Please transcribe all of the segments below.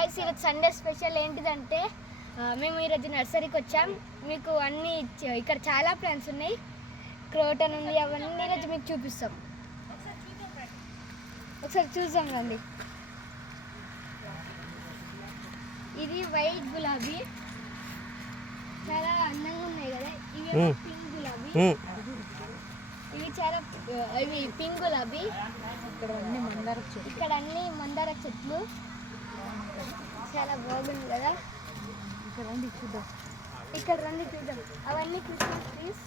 ఈరోజు Sunday special ఏంటిదంటే మేము ఈరోజు నర్సరీకి వచ్చాం. మీకు అన్నీ ఇక్కడ చాలా ప్లాంట్స్ ఉన్నాయి, క్రోటన్ ఉంది, అవన్నీ ఈరోజు మీకు చూపిస్తాం. ఒకసారి చూద్దాం రండి. ఇది వైట్ గులాబీ, చాలా అందంగా ఉన్నాయి కదా. ఇవి పింక్ గులాబీ, ఇవి చాలా ఇవి పింక్ గులాబీ. ఇక్కడ అన్ని మందార చెట్లు చాలా బాగుంది కదా. ఇక్కడ రండి చూద్దాం. అవన్నీ క్రిస్మస్ ట్రీస్.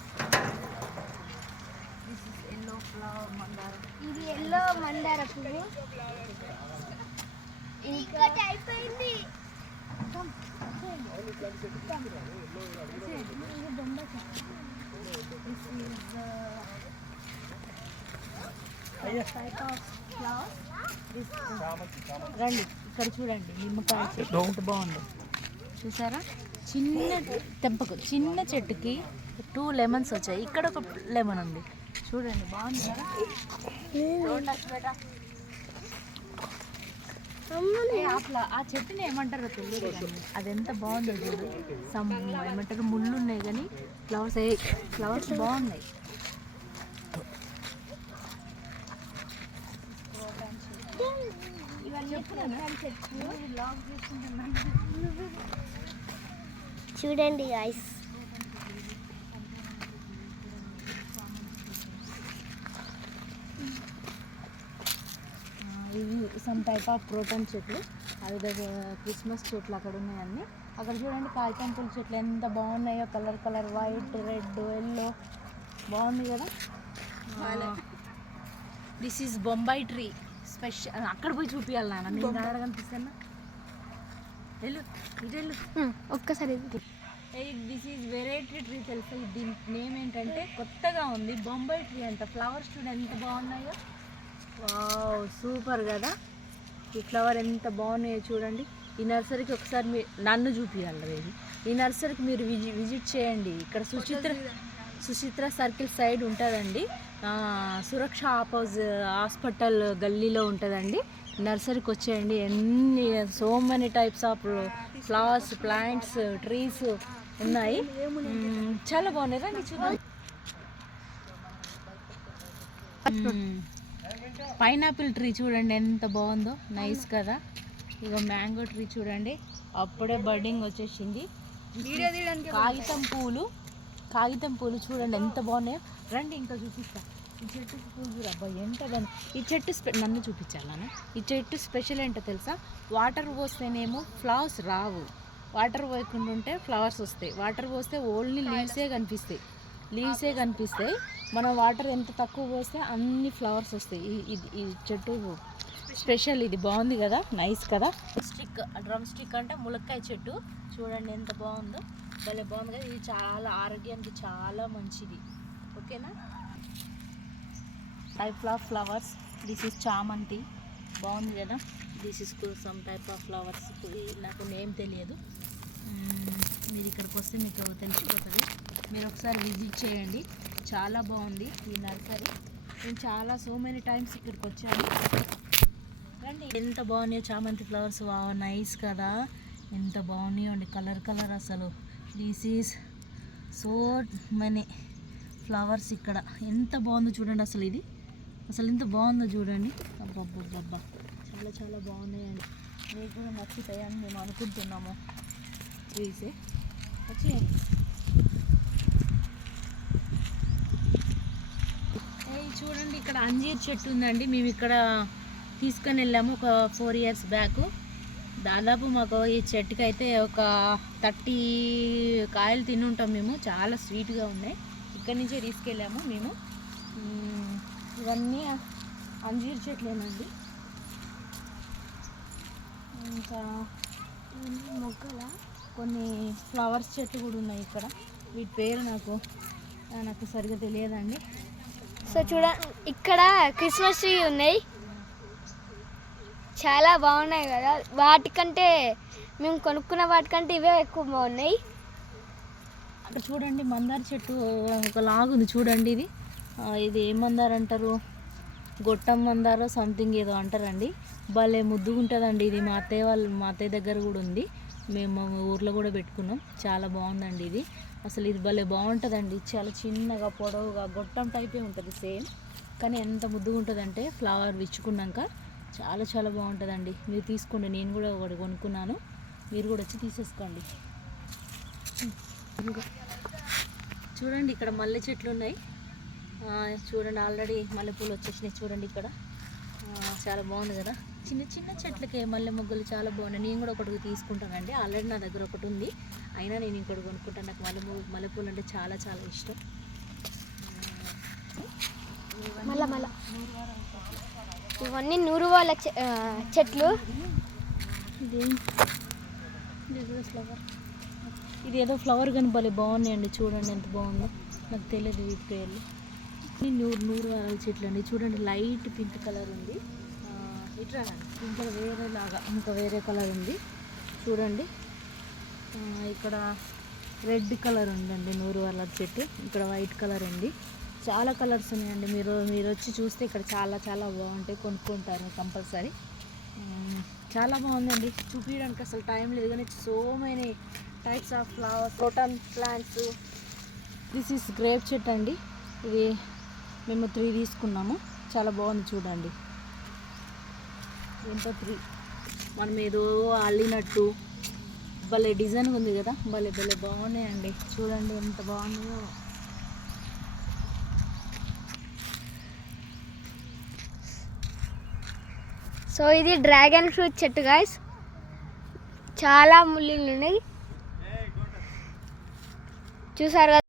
ఇది ఎల్లో మందార పువ్వు. ఇంకా అయిపోయింది. రండి ఇక్కడ చూడండి, నిమ్మకాయ చెట్టు ఎంత బాగుంది చూసారా. చిన్న చెట్టుకి 2 లెమన్స్ వచ్చాయి. ఇక్కడ ఒక లెమన్ ఉంది చూడండి, బాగుంది కదా. ఆ చెట్టుని ఏమంటారో తెలియదు కానీ అది ఎంత బాగుందో చూడు. ఏమంటారు, ముళ్ళు ఉన్నాయి కానీ ఫ్లవర్స్ బాగున్నాయి. చూడండి గైస్, ఇవి సమ్ టైప్ ఆఫ్ క్రోటన్ చెట్లు. అవి క్రిస్మస్ చెట్లు అక్కడ ఉన్నాయన్నీ. అక్కడ చూడండి కాగితం పూల చెట్లు ఎంత బాగున్నాయో, కలర్ వైట్, రెడ్, ఎల్లో, బాగుంది కదా. This is Bombay tree special. అక్కడ పోయి చూపించాలి నాన్న, నేను దగ్గర కనిపిస్తాను. వెళ్ళు ఒక్కసారి. దిస్ ఈజ్ వెరైటీ ట్రీ తెలుసా. దీని నేమ్ ఏంటంటే కొత్తగా ఉంది, బొంబాయి ట్రీ అంట. ఫ్లవర్స్ చూడండి ఎంత బాగున్నాయో. వావ్, సూపర్ కదా. ఈ ఫ్లవర్ ఎంత బాగున్నాయో చూడండి. ఈ నర్సరీకి ఒకసారి నన్ను చూపించాలి. ఈ నర్సరీకి మీరు విజిట్ చేయండి. ఇక్కడ సుచిత్ర సర్కిల్ సైడ్ ఉంటుందండి. సురక్ష హాస్పిటల్ గల్లీలో ఉంటుందండి. నర్సరీకి వచ్చేయండి. So many types of flowers, plants, trees ఉన్నాయి. చాలా బాగున్నాయి. రండి చూద్దాం. పైనాపిల్ ట్రీ చూడండి ఎంత బాగుందో, నైస్ కదా. ఇక మ్యాంగో ట్రీ చూడండి, అప్పుడే బడ్డింగ్ వచ్చేసింది. కాగితం పూలు చూడండి ఎంత బాగున్నాయో. రండి ఇంకా చూపిస్తా. ఈ చెట్టు పూలు చూడబ్బా ఎంత బాగుంది. ఈ చెట్టు నన్ను చూపించాలను. ఈ చెట్టు స్పెషల్ ఏంటో తెలుసా. వాటర్ పోస్తేనేమో ఫ్లవర్స్ రావు, వాటర్ పోయకుండా ఉంటే ఫ్లవర్స్ వస్తాయి. వాటర్ పోస్తే ఓన్లీ లీవ్సే కనిపిస్తాయి. మనం వాటర్ ఎంత తక్కువ పోస్తే అన్ని ఫ్లవర్స్ వస్తాయి. ఈ చెట్టు స్పెషల్. ఇది బాగుంది కదా, నైస్ కదా. డ్రమ్ స్టిక్ అంటే ములక్కాయ చెట్టు చూడండి ఎంత బాగుందో, భలే బాగుంది కదా. ఇది చాలా ఆరోగ్యానికి చాలా మంచిది. ఓకేనా. Type of flowers. This is చామంతి, బాగుంది కదా. This is some type of flowers. నాకు నేమ్ తెలియదు. మీరు ఇక్కడికి వస్తే మీకు తెలిసిపోతుంది. మీరు ఒకసారి విజిట్ చేయండి, చాలా బాగుంది ఈ నర్సరీ. నేను సో మెనీ టైమ్స్ ఇక్కడికి వచ్చాను. రండి. ఎంత బాగున్నాయో చామంతి ఫ్లవర్స్. నైస్ కదా, ఎంత బాగున్నాయో అండి. కలర్ అసలు. This is so many flowers. ఇక్కడ ఎంత బాగుందో చూడండి. అసలు ఎంత బాగుందో చూడండి. అబ్బబ్బబ్బబ్బా, చాలా బాగున్నాయండి. మీకు కూడా నచ్చుతాయని మేము అనుకుంటున్నాము. ట్రీసే వచ్చేయండి. చూడండి ఇక్కడ అంజీర్ చెట్టు ఉందండి. మేము ఇక్కడ తీసుకొని వెళ్ళాము ఒక 4 years బ్యాక్. దాదాపు మాకు ఈ చెట్టుకి అయితే ఒక 30 కాయలు తిని ఉంటాం మేము. చాలా స్వీట్గా ఉన్నాయి. ఇక్కడి నుంచే తీసుకెళ్ళాము మేము. ఇవన్నీ అంజీర్ చెట్లేనండి. ఇంకా మొక్కల కొన్ని ఫ్లవర్స్ చెట్లు కూడా ఉన్నాయి ఇక్కడ. వీటి పేరు నాకు సరిగ్గా తెలియదండి. సో ఇక్కడ క్రిస్మస్ ట్రీ ఉన్నాయి, చాలా బాగున్నాయి కదా. వాటికంటే మేము కొనుక్కున్న వాటికంటే ఇవే ఎక్కువ బాగున్నాయి. అక్కడ చూడండి మందార చెట్టు ఒక లాగుంది చూడండి. ఇది ఏం మందార అంటారు, గొట్టం మందారో సంథింగ్ ఏదో అంటారండి. భలే ముద్దుగా ఉంటుందండి ఇది. మా అత్తయ్య దగ్గర కూడా ఉంది. మేము మా ఊర్లో కూడా పెట్టుకున్నాం. చాలా బాగుందండి ఇది. అసలు ఇది భలే బాగుంటుందండి. చాలా చిన్నగా పొడవుగా గొట్టం టైపే ఉంటుంది సేమ్, కానీ ఎంత ముద్దుగా ఉంటుందంటే ఫ్లవర్ విచ్చుకున్నాక చాలా చాలా బాగుంటుందండి. మీరు తీసుకోండి, నేను కూడా ఒకటి కొనుక్కున్నాను, మీరు కూడా వచ్చి తీసేసుకోండి. చూడండి ఇక్కడ మల్లె చెట్లు ఉన్నాయి. చూడండి ఆల్రెడీ మల్లెపూలు వచ్చేసినాయి. చూడండి ఇక్కడ చాలా బాగుంది కదా. చిన్న చిన్న చెట్లకే మల్లె మొగ్గలు చాలా బాగున్నాయి. నేను కూడా ఒకటి తీసుకుంటానండి. ఆల్రెడీ నా దగ్గర ఒకటి ఉంది, అయినా నేను ఇంకోటి కొనుక్కుంటాను. నాకు మల్లెపూలు అంటే చాలా చాలా ఇష్టం. ఇవన్నీ నూరువాల చెట్లు. ఇది ఏదో ఫ్లవర్ కానీ భలే బాగున్నాయండి. చూడండి ఎంత బాగుందో. నాకు తెలియదు ఈ పేర్లు. నూరు వారాల చెట్లు అండి. చూడండి లైట్ పింక్ కలర్ ఉంది. ఇట్లా ఇంకా వేరేలాగా ఇంకా వేరే కలర్ ఉంది. చూడండి ఇక్కడ రెడ్ కలర్ ఉందండి నూరు వారాల చెట్టు. ఇక్కడ వైట్ కలర్ ఉంది. చాలా కలర్స్ ఉన్నాయండి. మీరు వచ్చి చూస్తే ఇక్కడ చాలా చాలా బాగుంటాయి, కొనుక్కుంటారు కంపల్సరీ. చాలా బాగుందండి. చూపించడానికి అసలు టైం లేదు, కానీ so many types of flowers, total plants. This is grape చెట్టు అండి. ఇది మేము 3 తీసుకున్నాము. చాలా బాగుంది చూడండి. ఎంత 3 మనం ఏదో అల్లినట్టు భలే డిజైన్ ఉంది కదా. భలే భలే బాగున్నాయండి. చూడండి ఎంత బాగున్నాయో. సో ఇది డ్రాగన్ ఫ్రూట్ చెట్టు గాయస్. చాలా ముళ్ళులు ఉన్నాయి చూసారు కదా.